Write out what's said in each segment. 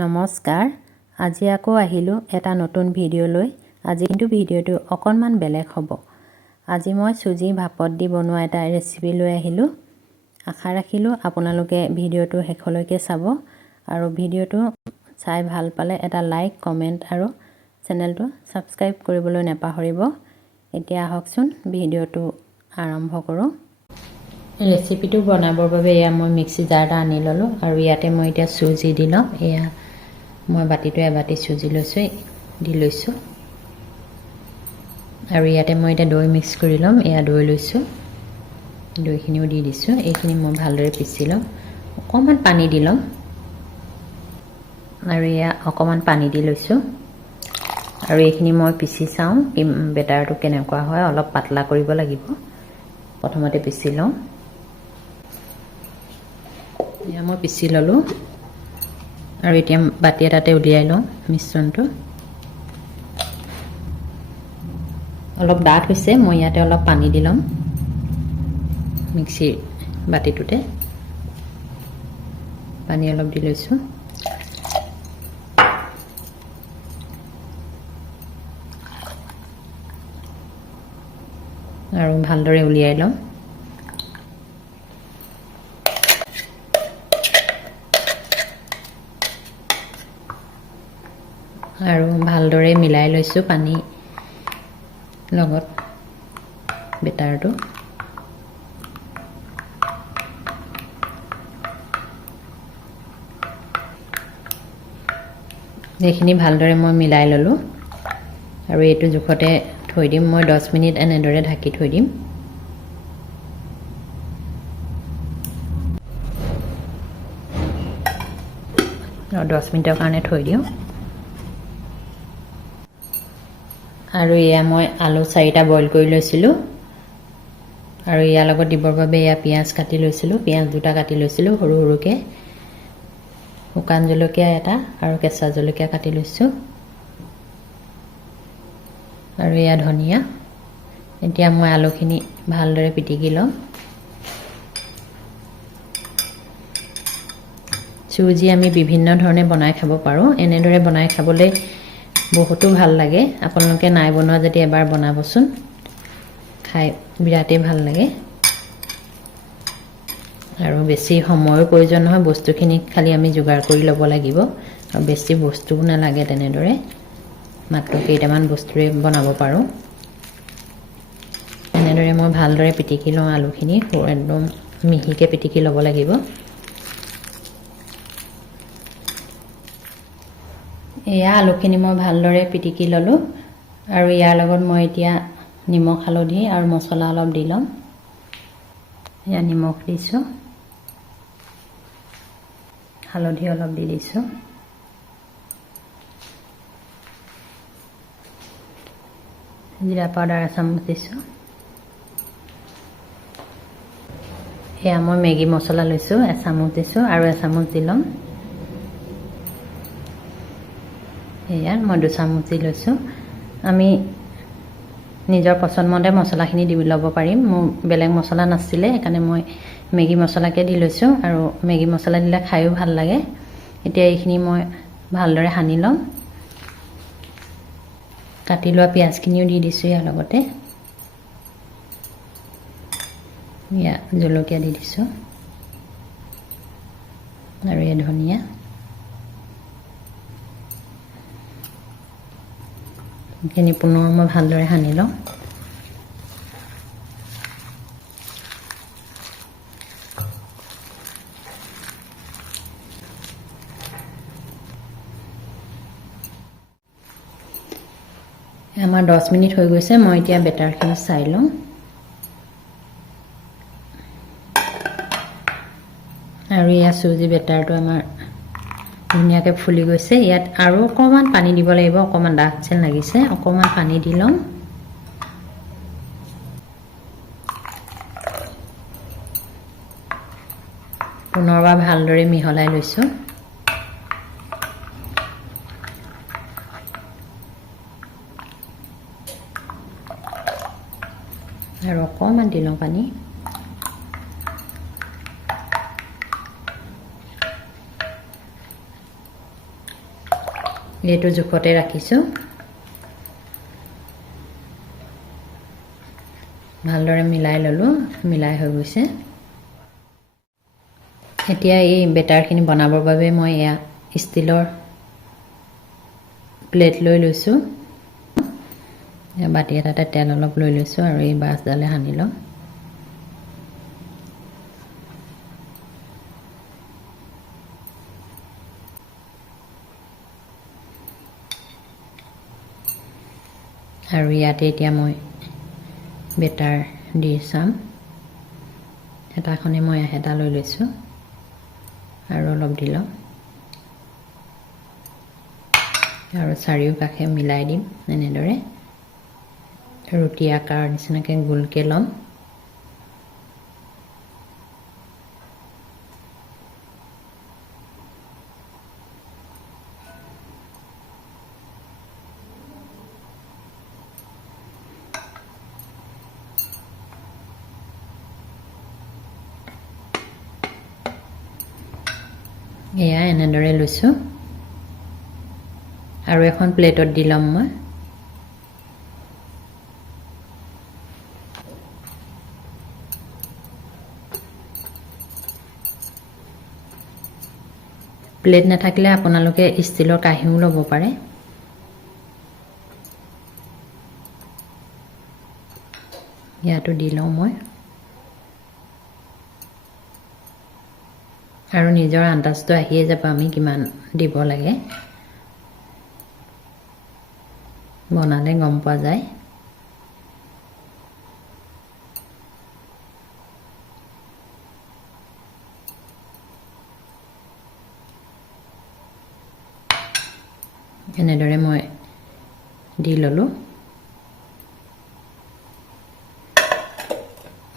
নমস্কাৰ। আজি আকৌ আহিলোঁ এটা নতুন ভিডিঅ' লৈ। আজি কিন্তু ভিডিঅ'টো অকণমান বেলেগ হ'ব। আজি মই চুজি ভাপত দি বনোৱা এটা ৰেচিপি লৈ আহিলোঁ। আশা ৰাখিলোঁ আপোনালোকে ভিডিঅ'টো শেষলৈকে চাব আৰু ভিডিঅ'টো চাই ভাল পালে এটা লাইক, কমেণ্ট আৰু চেনেলটো ছাবস্ক্ৰাইব কৰিবলৈ নাপাহৰিব। এতিয়া আহকচোন ভিডিঅ'টো আৰম্ভ কৰোঁ। ৰেচিপিটো বনাবৰ বাবে এয়া মই মিক্সি জাৰ এটা আনি ল'লোঁ আৰু ইয়াতে মই এতিয়া চুজি দি লওঁ। এয়া মই বাতিটো এবাতি চুজি লৈছোঁ, দি লৈছোঁ আৰু ইয়াতে মই এতিয়া দৈ মিক্স কৰি ল'ম। এয়া দৈ লৈছোঁ, দৈখিনিও দি দিছোঁ। এইখিনি মই ভালদৰে পিচি ল'ম। অকণমান পানী দি ল'ম আৰু এয়া অকণমান পানী দি লৈছোঁ আৰু এইখিনি মই পিচি চাওঁ বেটাৰটো কেনেকুৱা হয়। অলপ পাতলা কৰিব লাগিব, প্ৰথমতে পিচি লওঁ। এয়া মই পিচি ল'লোঁ আৰু এতিয়া বাতি এটাতে উলিয়াই লওঁ মিশ্ৰণটো। অলপ ডাঠ হৈছে, মই ইয়াতে অলপ পানী দি ল'ম মিক্সিৰ বাতিটোতে। পানী অলপ দি লৈছোঁ আৰু ভালদৰে উলিয়াই লওঁ। আৰু ভালদৰে মিলাই লৈছোঁ পানী লগত বেটাৰটো। এইখিনি ভালদৰে মই মিলাই ল'লোঁ আৰু এইটো জোখতে থৈ দিম। মই 10 মিনিট এনেদৰে ঢাকি থৈ দিম। আৰু 10 মিনিটৰ কাৰণে থৈ দিওঁ। আৰু এয়া মই আলু 4টা বইল কৰি লৈছিলোঁ আৰু ইয়াৰ লগত দিবৰ বাবে এয়া পিঁয়াজ কাটি লৈছিলোঁ। পিঁয়াজ 2টা কাটি লৈছিলোঁ সৰু সৰুকৈ। শুকান জলকীয়া এটা আৰু কেঁচা জলকীয়া কাটি লৈছোঁ আৰু এয়া ধনিয়া। এতিয়া মই আলুখিনি ভালদৰে পিটিকি ল'ম। চুজি আমি বিভিন্ন ধৰণে বনাই খাব পাৰোঁ। এনেদৰে বনাই খাবলৈ বহুতো ভাল লাগে। আপোনালোকে নাই বনোৱা যদি এবাৰ বনাবচোন, খাই বিৰাটেই ভাল লাগে আৰু বেছি সময়ৰ প্ৰয়োজন নহয়। বস্তুখিনি খালি আমি যোগাৰ কৰি ল'ব লাগিব আৰু বেছি বস্তুও নালাগে। তেনেদৰে মাত্ৰ কেইটামান বস্তুৰে বনাব পাৰোঁ। এনেদৰে মই ভালদৰে পিটিকি লওঁ আলুখিনি। একদম মিহিকৈ পিটিকি ল'ব লাগিব। এয়া আলুখিনি মই ভালদৰে পিটিকি ল'লোঁ আৰু ইয়াৰ লগত মই এতিয়া নিমখ, হালধি আৰু মছলা অলপ দি ল'ম। এয়া নিমখ দিছোঁ, হালধি অলপ দি দিছোঁ, জিৰা পাউডাৰ এচামুচ দিছোঁ। এয়া মই মেগী মছলা লৈছোঁ, এচামুচ দিছোঁ আৰু এচামুচ দি ল'ম। এয়া মই 2 চামুচ দি লৈছোঁ। আমি নিজৰ পচন্দমতে মছলাখিনি দি ল'ব পাৰিম। মোৰ বেলেগ মছলা নাছিলে, সেইকাৰণে মই মেগী মছলাকে দি লৈছোঁ আৰু মেগী মছলা দিলে খায়ো ভাল লাগে। এতিয়া এইখিনি মই ভালদৰে সানি ল'ম। কাটি লোৱা পিঁয়াজখিনিও দি দিছোঁ ইয়াৰ লগতে। এয়া জলকীয়া দি দিছোঁ আৰু এয়া ধনিয়া। এইখিনি পুনৰ মই ভালদৰে সানি লওঁ। আমাৰ 10 মিনিট হৈ গৈছে। মই এতিয়া বেটাৰখিনি চাই লওঁ আৰু এয়া চুজি বেটাৰটো আমাৰ ধুনীয়াকৈ ফুলি গৈছে। ইয়াত আৰু অকণমান পানী দিব লাগিব। অকণমান ডাঠ যেন লাগিছে, অকণমান পানী দি ল'ম। পুনৰবাৰ ভালদৰে মিহলাই লৈছোঁ আৰু অকণমান দি লওঁ পানী। এইটো জোখতে ৰাখিছোঁ ভালদৰে মিলাই ললোঁ মিলাই হৈ গৈছে এতিয়া এই বেটাৰখিনি বনাবৰ বাবে মই এয়া ষ্টিলৰ প্লেট লৈ লৈছোঁ বাটি এটাতে তেল অলপ লৈ লৈছোঁ আৰু এই বাছডালে সানি লওঁ আৰু ইয়াতে এতিয়া মই বেটাৰ দি চাম হেতাখনে মই হেতা লৈ লৈছোঁ আৰু অলপ দি লওঁ আৰু চাৰিওকাষে মিলাই দিম এনেদৰে ৰুটি আকাৰ নিচিনাকৈ গোলকৈ ল'ম এয়া এনেদৰে লৈছোঁ আৰু এখন প্লেটত দি ল'ম মই প্লেট নাথাকিলে আপোনালোকে ষ্টিলৰ কাঁহীও ল'ব পাৰে ইয়াতো দি লওঁ মই আৰু নিজৰ আন্দাজটো আহিয়ে যাব আমি কিমান দিব লাগে বনালে গম পোৱা যায় এনেদৰে মই দি ল'লোঁ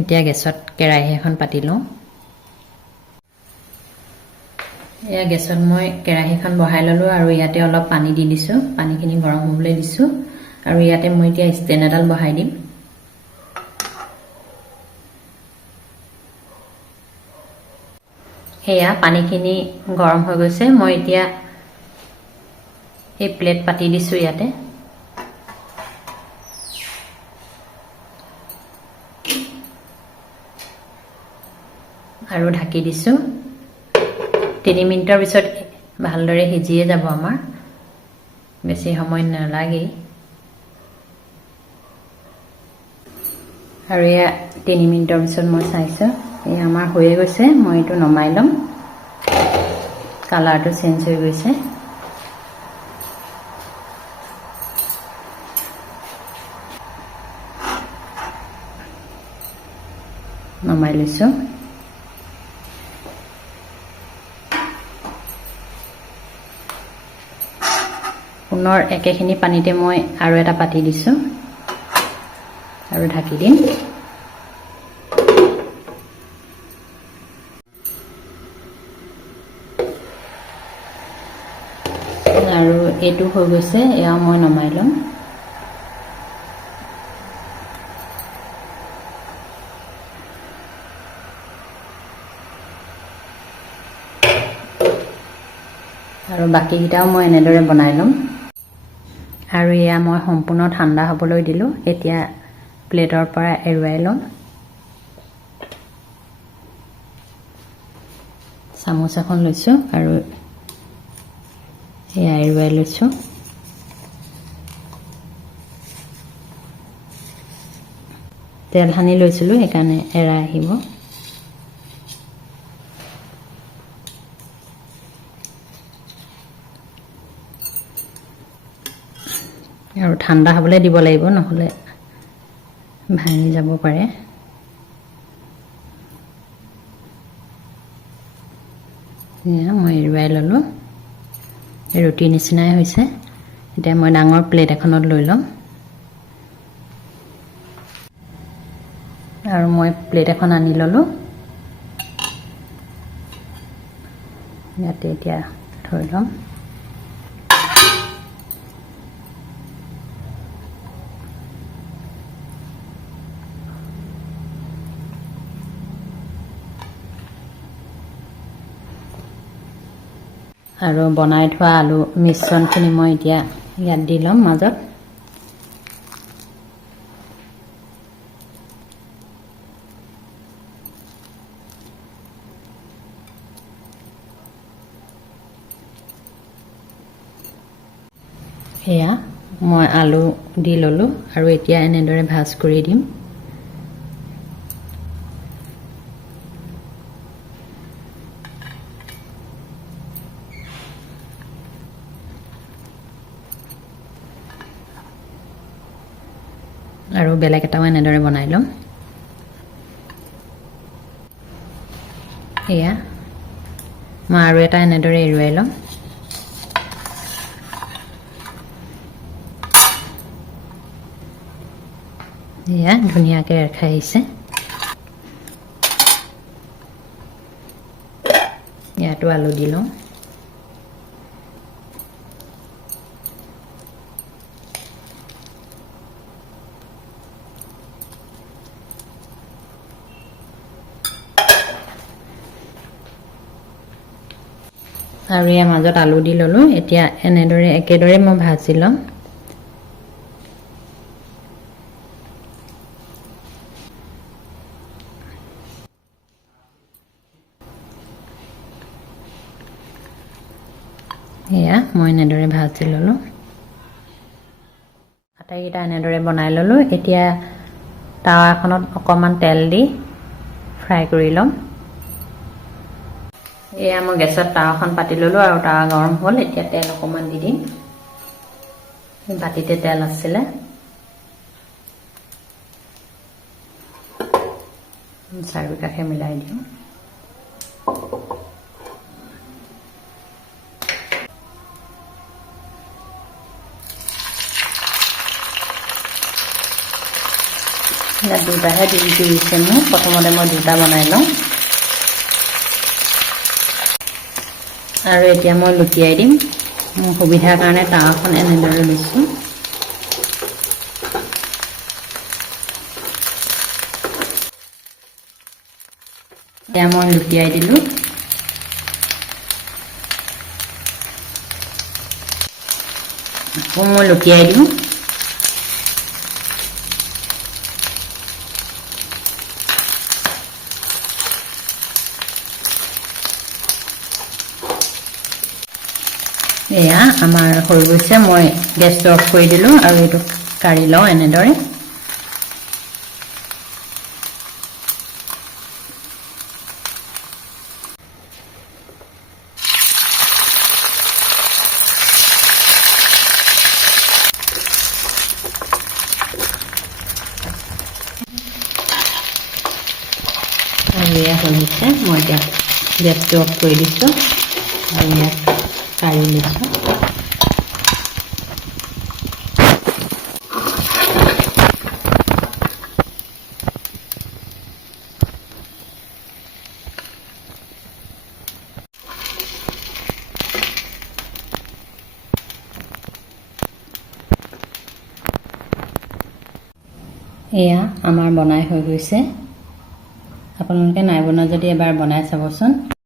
এতিয়া গেছত কেৰাহী এখন পাতি লওঁ এয়া গেছত মই কেৰাহীখন বহাই ল'লোঁ আৰু ইয়াতে অলপ পানী দি দিছোঁ পানীখিনি গৰম হ'বলৈ দিছোঁ আৰু ইয়াতে মই এতিয়া ষ্টেণ্ড এডাল বহাই দিম সেয়া পানীখিনি গৰম হৈ গৈছে মই এতিয়া এই প্লেট পাতি দিছোঁ ইয়াতে আৰু ঢাকি দিছোঁ 3 মিনিটৰ পিছত ভালদৰে সিজিয়ে যাব আমাৰ বেছি সময় নালাগেই আৰু এয়া 3 মিনিটৰ পিছত মই চাইছোঁ এই আমাৰ হৈয়ে গৈছে মই এইটো নমাই ল'ম কালাৰটো চেঞ্জ হৈ গৈছে নমাই লৈছোঁ পুনৰ একেখিনি পানীতে মই আৰু এটা পাতি দিছোঁ আৰু ঢাকি দিম আৰু এইটো হৈ গৈছে এয়া মই নমাই ল'ম আৰু বাকিকেইটাও মই এনেদৰে বনাই ল'ম আৰু এয়া মই সম্পূৰ্ণ ঠাণ্ডা হ'বলৈ দিলোঁ এতিয়া প্লেটৰ পৰা এৰুৱাই ল'ম চামুচ এখন লৈছোঁ আৰু এয়া এৰুৱাই লৈছোঁ তেল সানি লৈছিলোঁ সেইকাৰণে এৰাই আহিব আৰু ঠাণ্ডা হ'বলৈ দিব লাগিব নহ'লে ভাঙি যাব পাৰে এয়া মই এৰুৱাই ল'লোঁ ৰুটি নিচিনাই হৈছে এতিয়া মই ডাঙৰ প্লেট এখনত লৈ ল'ম আৰু মই প্লেট এখন আনি ল'লোঁ ইয়াতে এতিয়া থৈ ল'ম আৰু বনাই থোৱা আলু মিশ্ৰণখিনি মই এতিয়া ইয়াত দি ল'ম মাজত। এয়া মই আলু দি ল'লোঁ আৰু এতিয়া এনেদৰে ভাজ কৰি দিম। আৰু বেলেগ এটাও এনেদৰে বনাই ল'ম। এয়া মই আৰু এটা এনেদৰে এৰুৱাই ল'ম। এয়া ধুনীয়াকৈ এৰ খাই আহিছে। ইয়াতো আলু দি লওঁ। আৰু ইয়াৰ মাজত আলু দি ল'লোঁ। এতিয়া এনেদৰে একেদৰে মই ভাজি ল'ম। এয়া মই এনেদৰে ভাজি ল'লোঁ। আটাইকেইটা এনেদৰে বনাই ল'লোঁ। এতিয়া টাৱা এখনত অকণমান তেল দি ফ্ৰাই কৰি ল'ম। এয়া মই গেছত টাৱাখন পাতি ল'লোঁ আৰু টাৱা গৰম হ'ল। এতিয়া তেল অকণমান দি দিম। বাতিতে তেল আছিলে। চাৰিওকাষে মিলাই দিওঁ। ইয়াত দুটাহে দিছে মোৰ। প্ৰথমতে মই দুটা বনাই লওঁ আৰু এতিয়া মই লুটিয়াই দিম। মোৰ সুবিধাৰ কাৰণে টাৱাখন এনেদৰে লৈছোঁ। এতিয়া মই লুটিয়াই দিলোঁ। আকৌ মই লুটিয়াই দিওঁ। এয়া আমাৰ হৈ গৈছে। মই গেছটো অফ কৰি দিলোঁ আৰু এইটো কাঢ়ি লওঁ এনেদৰে। আৰু এয়া হৈ গৈছে। মই এতিয়া গেছটো অফ কৰি দিছোঁ আৰু ইয়াত কাঢ়ি লৈছোঁ। এয়া আমাৰ বনাই হৈ গৈছে। আপোনালোকে নাই বনোৱা যদি এবাৰ বনাই চাবচোন।